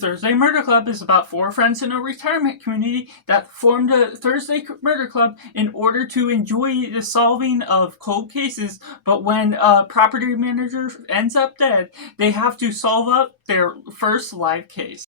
Thursday Murder Club is about four friends in a retirement community that formed a Thursday Murder Club in order to enjoy the solving of cold cases, but when a property manager ends up dead, they have to solve up their first live case.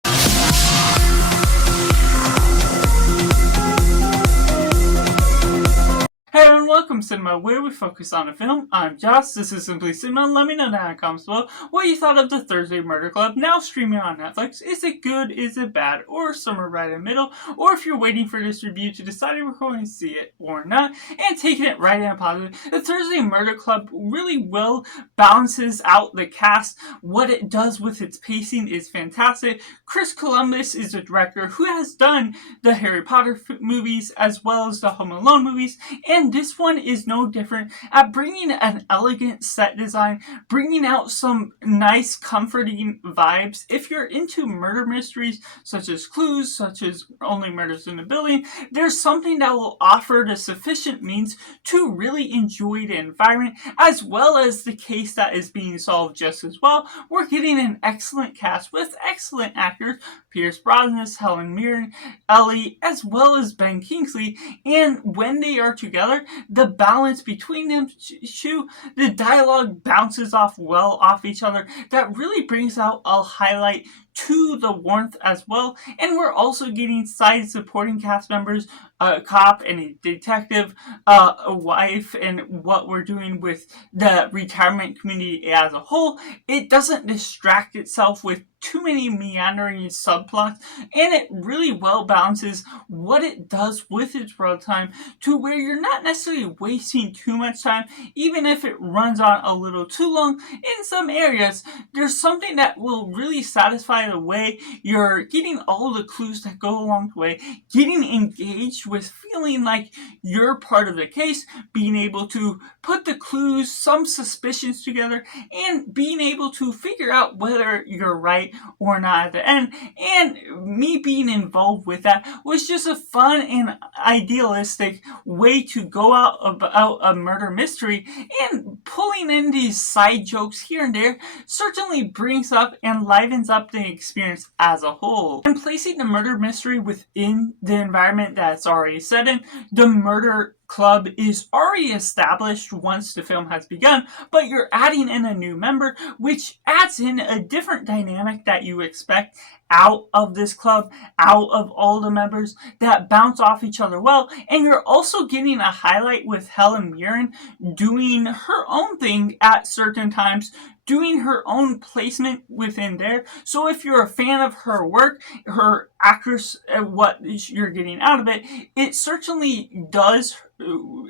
Hey everyone, welcome to Cinema, where we focus on a film. I'm Josh, this is Simply Cinema. Let me know down in the comments below what you thought of the Thursday Murder Club, now streaming on Netflix. Is it good, is it bad, or somewhere right in the middle? Or if you're waiting for this review to decide if we're going to see it or not, and taking it right in positive, the Thursday Murder Club really well balances out the cast. What it does with its pacing is fantastic. Chris Columbus is a director who has done the Harry Potter movies as well as the Home Alone movies, and this one is no different at bringing an elegant set design, bringing out some nice comforting vibes. If you're into murder mysteries such as Clues, such as Only Murders in the Building, there's something that will offer the sufficient means to really enjoy the environment as well as the case that is being solved just as well. We're getting an excellent cast with excellent actors, Pierce Brosnan, Helen Mirren, Ellie, as well as Ben Kingsley, and when they are together, the balance between them two, the dialogue bounces well off each other. That really brings out a highlight to the warmth as well. And we're also getting side supporting cast members, a cop and a detective, a wife, and what we're doing with the retirement community as a whole. It doesn't distract itself with too many meandering subplots, and it really well balances what it does with its runtime to where you're not necessarily wasting too much time. Even if it runs on a little too long in some areas, there's something that will really satisfy the way you're getting all the clues that go along the way, getting engaged with feeling like you're part of the case, being able to put the clues, some suspicions together, and being able to figure out whether you're right or not at the end. And me being involved with that was just a fun and idealistic way to go out about a murder mystery, and pulling in these side jokes here and there certainly brings up and livens up the experience as a whole. And placing the murder mystery within the environment that's already set in, the murder club is already established once the film has begun, but you're adding in a new member, which adds in a different dynamic that you expect out of this club, out of all the members that bounce off each other well. And you're also getting a highlight with Helen Mirren doing her own thing at certain times, doing her own placement within there. So if you're a fan of her work, her actress, what you're getting out of it, it certainly does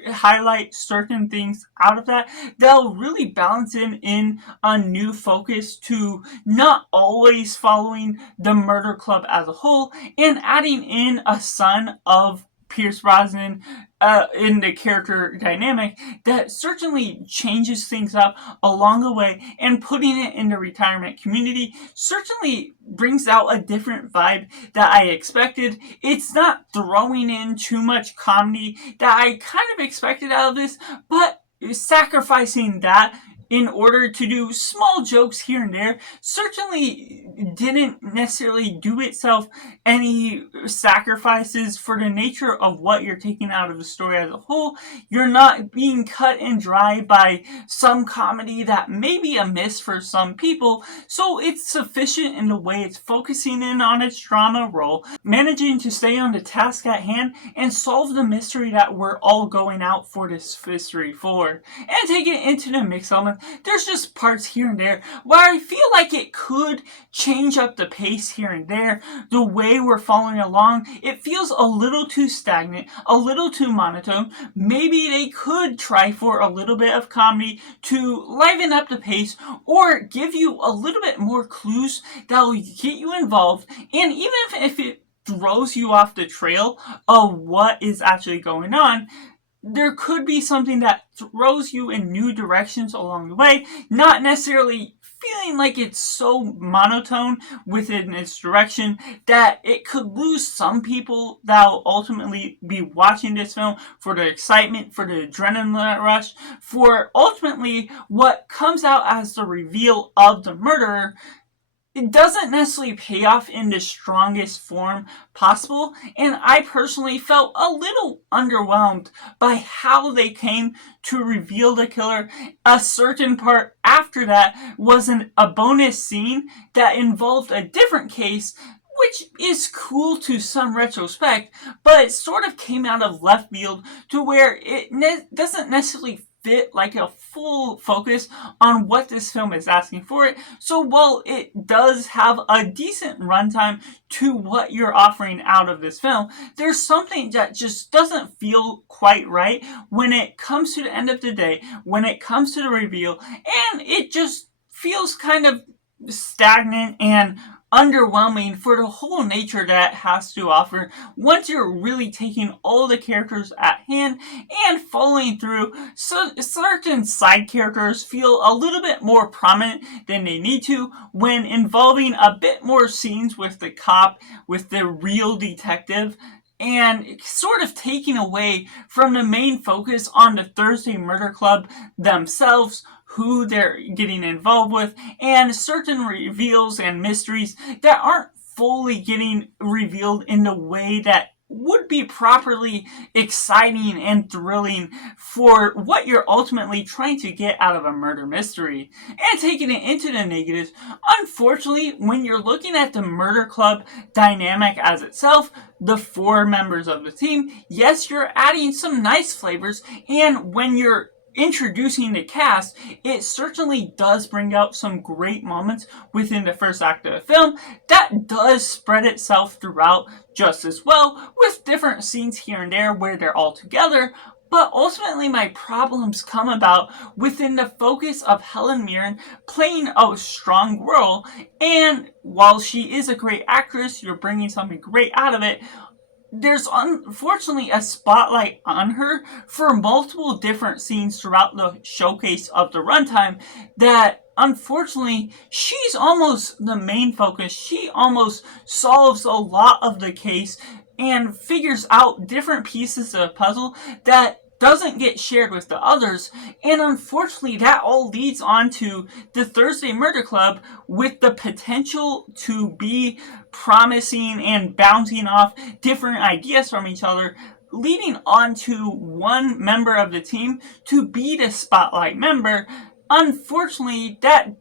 highlight certain things out of that. They'll really balance in a new focus to not always following the murder club as a whole, and adding in a son of Pierce Brosnan in the character dynamic that certainly changes things up along the way, and putting it in the retirement community certainly brings out a different vibe that I expected. It's not throwing in too much comedy that I kind of expected out of this, but sacrificing that in order to do small jokes here and there certainly didn't necessarily do itself any sacrifices for the nature of what you're taking out of the story as a whole. You're not being cut and dry by some comedy that may be a miss for some people, so it's sufficient in the way it's focusing in on its drama role, managing to stay on the task at hand and solve the mystery that we're all going out for this mystery for. And taking it into the mix element, there's just parts here and there where I feel like it could change up the pace here and there. The way we're following along, it feels a little too stagnant, a little too monotone. Maybe they could try for a little bit of comedy to liven up the pace, or give you a little bit more clues that will get you involved. And even if it throws you off the trail of what is actually going on, there could be something that throws you in new directions along the way, not necessarily feeling like it's so monotone within its direction that it could lose some people that will ultimately be watching this film for the excitement, for the adrenaline rush, for ultimately what comes out as the reveal of the murderer. it doesn't necessarily pay off in the strongest form possible, and I personally felt a little underwhelmed by how they came to reveal the killer. A certain part after that was a bonus scene that involved a different case, which is cool to some retrospect, but it sort of came out of left field to where it doesn't necessarily fit like a full focus on what this film is asking for it. So while it does have a decent runtime to what you're offering out of this film, there's something that just doesn't feel quite right when it comes to the end of the day, when it comes to the reveal, and it just feels kind of stagnant and underwhelming for the whole nature that it has to offer once you're really taking all the characters at hand and following through. So certain side characters feel a little bit more prominent than they need to when involving a bit more scenes with the cop, with the real detective, and sort of taking away from the main focus on the Thursday Murder Club themselves, who they're getting involved with, and certain reveals and mysteries that aren't fully getting revealed in the way that would be properly exciting and thrilling for what you're ultimately trying to get out of a murder mystery. And taking it into the negatives, unfortunately, when you're looking at the murder club dynamic as itself, the 4 members of the team, yes, you're adding some nice flavors, and when you're introducing the cast, it certainly does bring out some great moments within the first act of the film that does spread itself throughout just as well, with different scenes here and there where they're all together. But ultimately, my problems come about within the focus of Helen Mirren playing a strong role, and while she is a great actress, you're bringing something great out of it, there's unfortunately a spotlight on her for multiple different scenes throughout the showcase of the runtime that unfortunately she's almost the main focus. She almost solves a lot of the case and figures out different pieces of the puzzle that doesn't get shared with the others, and unfortunately that all leads on to the Thursday Murder Club with the potential to be promising and bouncing off different ideas from each other, leading on to one member of the team to be the spotlight member. Unfortunately, that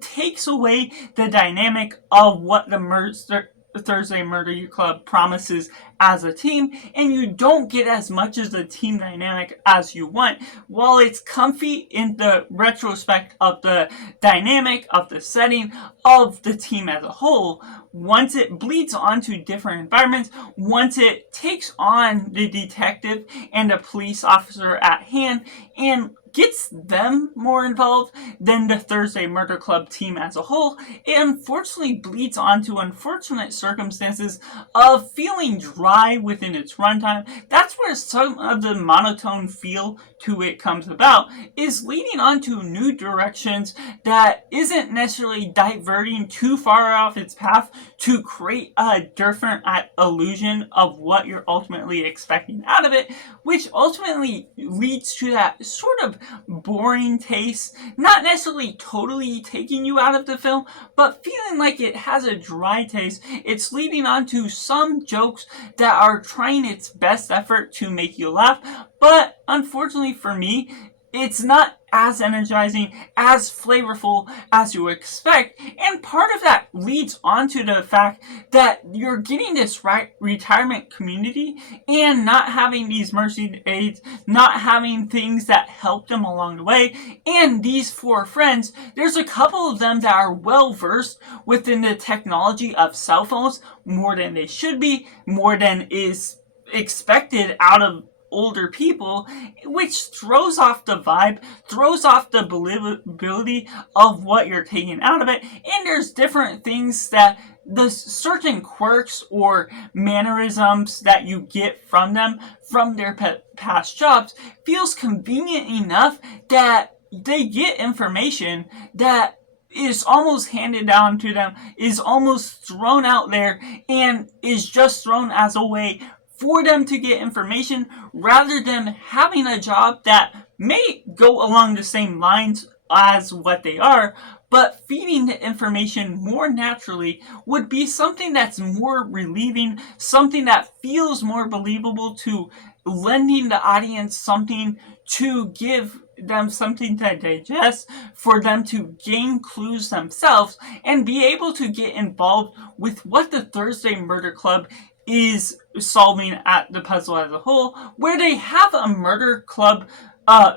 takes away the dynamic of what the Thursday Murder Club promises as a team, and you don't get as much as the team dynamic as you want. While it's comfy in the retrospect of the dynamic, of the setting, of the team as a whole, once it bleeds onto different environments, once it takes on the detective and the police officer at hand and gets them more involved than the Thursday Murder Club team as a whole, it unfortunately bleeds onto unfortunate circumstances of feeling dry within its runtime. That's where some of the monotone feel to it comes about, is leading on to new directions that isn't necessarily diverting too far off its path to create a different illusion of what you're ultimately expecting out of it, which ultimately leads to that sort of boring taste, not necessarily totally taking you out of the film, but feeling like it has a dry taste. It's leading on to some jokes that are trying its best effort to make you laugh, but unfortunately for me, it's not as energizing, as flavorful as you expect, and part of that leads on to the fact that you're getting this retirement community and not having these mercy aids, not having things that help them along the way, and these 4 friends, there's a couple of them that are well versed within the technology of cell phones, more than they should be, more than is expected out of older people, which throws off the vibe, throws off the believability of what you're taking out of it, and there's different things that the certain quirks or mannerisms that you get from them from their past jobs feels convenient enough that they get information that is almost handed down to them, is almost thrown out there, and is just thrown as a way for them to get information rather than having a job that may go along the same lines as what they are, but feeding the information more naturally would be something that's more relieving, something that feels more believable, to lending the audience something to give them something to digest, for them to gain clues themselves and be able to get involved with what the Thursday Murder Club is solving at the puzzle as a whole, where they have a murder club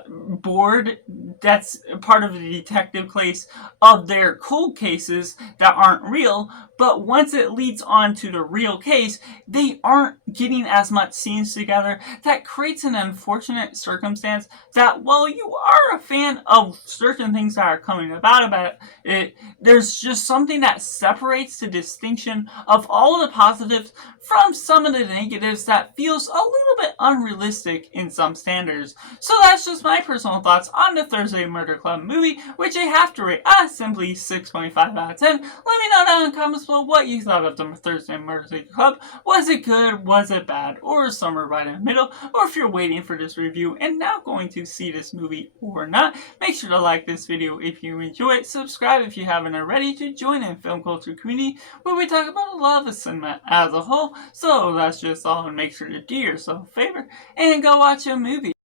board that's part of the detective class of their cold cases that aren't real, but once it leads on to the real case, they aren't getting as much scenes together. That creates an unfortunate circumstance that, while you are a fan of certain things that are coming about it, there's just something that separates the distinction of all of the positives from some of the negatives that feels a little bit unrealistic in some standards. So that's just my personal thoughts on the Thursday Murder Club movie, which I have to rate a simply 6.5 out of 10. Let me know down in the comments below what you thought of the Thursday Murder Club. Was it good? Was it bad? Or somewhere right in the middle? Or if you're waiting for this review and now going to see this movie or not, make sure to like this video if you enjoy it. Subscribe if you haven't already to join in film culture community where we talk about a lot of cinema as a whole. So that's just all, and make sure to do yourself a favor and go watch a movie.